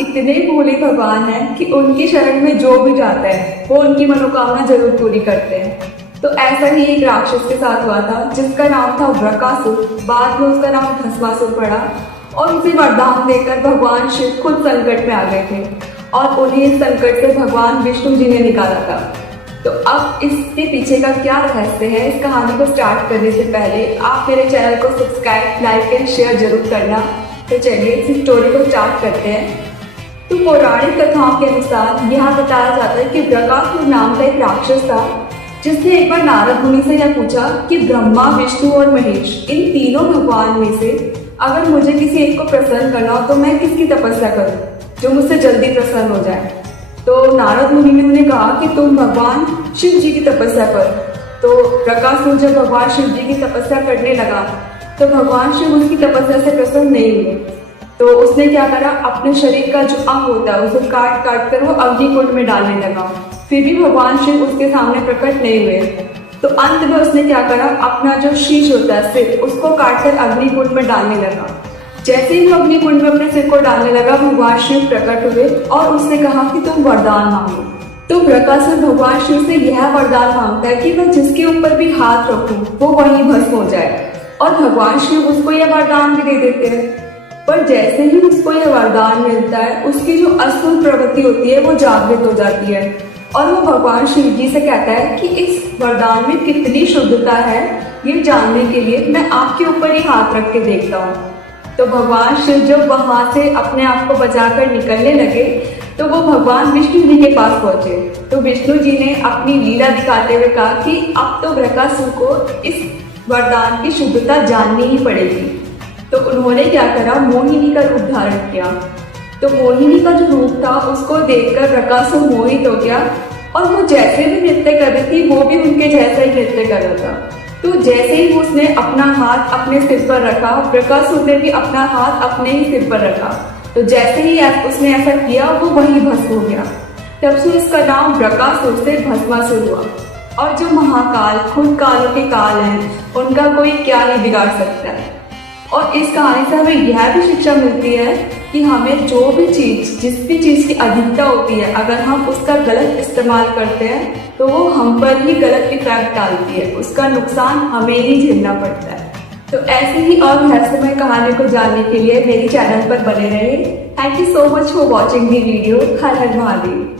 इतने भोले भगवान हैं कि उनकी शरण में जो भी जाता है वो उनकी मनोकामना जरूर पूरी करते हैं। तो ऐसा ही एक राक्षस के साथ हुआ था जिसका नाम था वृकासुर। बाद में उसका नाम भस्मासुर पड़ा और उसे वरदान देकर भगवान शिव खुद संकट में आ गए थे और उन्हें इस संकट से भगवान विष्णु जी ने निकाला था। तो अब इसके पीछे का क्या रहस्य है, इस कहानी को स्टार्ट करने से पहले आप मेरे चैनल को सब्सक्राइब, लाइक एंड शेयर जरूर करना। तो चलिए इस स्टोरी को स्टार्ट करते हैं। तो पौराणिक कथाओं के अनुसार यह बताया जाता है कि वृकासुर नाम का एक राक्षस था जिसने एक बार नारद मुनि से यह पूछा कि ब्रह्मा, विष्णु और महेश इन तीनों भगवान में से अगर मुझे किसी एक को प्रसन्न करना हो तो मैं किसकी तपस्या करूं जो मुझसे जल्दी प्रसन्न हो जाए। तो नारद मुनि ने उन्हें कहा कि तुम भगवान शिव जी की तपस्या करो। तो वृकासुर जब भगवान शिव जी की तपस्या करने लगा तो भगवान शिव उसकी तपस्या से प्रसन्न नहीं हुए। तो उसने क्या करा, अपने शरीर का जो अंग होता है उसे काट काट कर वो अग्निकुंड में डालने लगा। फिर भी भगवान शिव उसके सामने प्रकट नहीं हुए। तो अंत में उसने क्या करा, अपना जो शीश होता है सिर, उसको काट कर अग्निकुंड में डालने लगा। जैसे ही वो अग्निकुंड में अपने सिर को डालने लगा भगवान शिव प्रकट हुए और उसने कहा कि तुम वरदान मांगो। तो वृकासुर भगवान शिव से यह वरदान मांगता है कि वह जिसके ऊपर भी हाथ रखूं वो वहीं भस्म हो जाए और भगवान शिव उसको यह वरदान भी दे देते हैं। पर जैसे ही उसको यह वरदान मिलता है उसकी जो असुर प्रवृत्ति होती है वो जागृत हो जाती है और वो भगवान शिव जी से कहता है कि इस वरदान में कितनी शुद्धता है ये जानने के लिए मैं आपके ऊपर ही हाथ रख के देखता हूँ। तो भगवान शिव जब वहां से अपने आप को बचाकर निकलने लगे तो वो भगवान विष्णु जी के पास पहुंचे। तो विष्णु जी ने अपनी लीला दिखाते हुए कहा कि अब तो वृकासुर को इस वरदान की शुद्धता जाननी ही पड़ेगी। तो उन्होंने क्या करा, मोहिनी का रूप धारण किया। तो मोहिनी का जो रूप था उसको देखकर वृकासुर मोहित हो गया और वो जैसे भी नृत्य कर रही थी वो भी उनके जैसा ही नृत्य कर रहा था। तो जैसे ही उसने अपना हाथ अपने सिर पर रखा वृकासुर ने भी अपना हाथ अपने ही सिर पर रखा। तो जैसे ही उसने ऐसा किया वो वही भस्म हो गया। तब से इसका नाम वृकासुर से भस्मासुर हुआ। और जो महाकाल खुद कालों के काल हैं उनका कोई क्या ही बिगाड़ सकता है। और इस कहानी से हमें यह भी शिक्षा मिलती है कि हमें जो भी चीज, जिस भी चीज की अधिकता होती है, अगर हम उसका गलत इस्तेमाल करते हैं तो वो हम पर ही गलत इफेक्ट डालती है, उसका नुकसान हमें ही झेलना पड़ता है। तो ऐसे ही और रहस्यमय कहानी को जानने के लिए मेरे चैनल पर बने रहे। Thank you so much for watching the video. Her her Mahadev.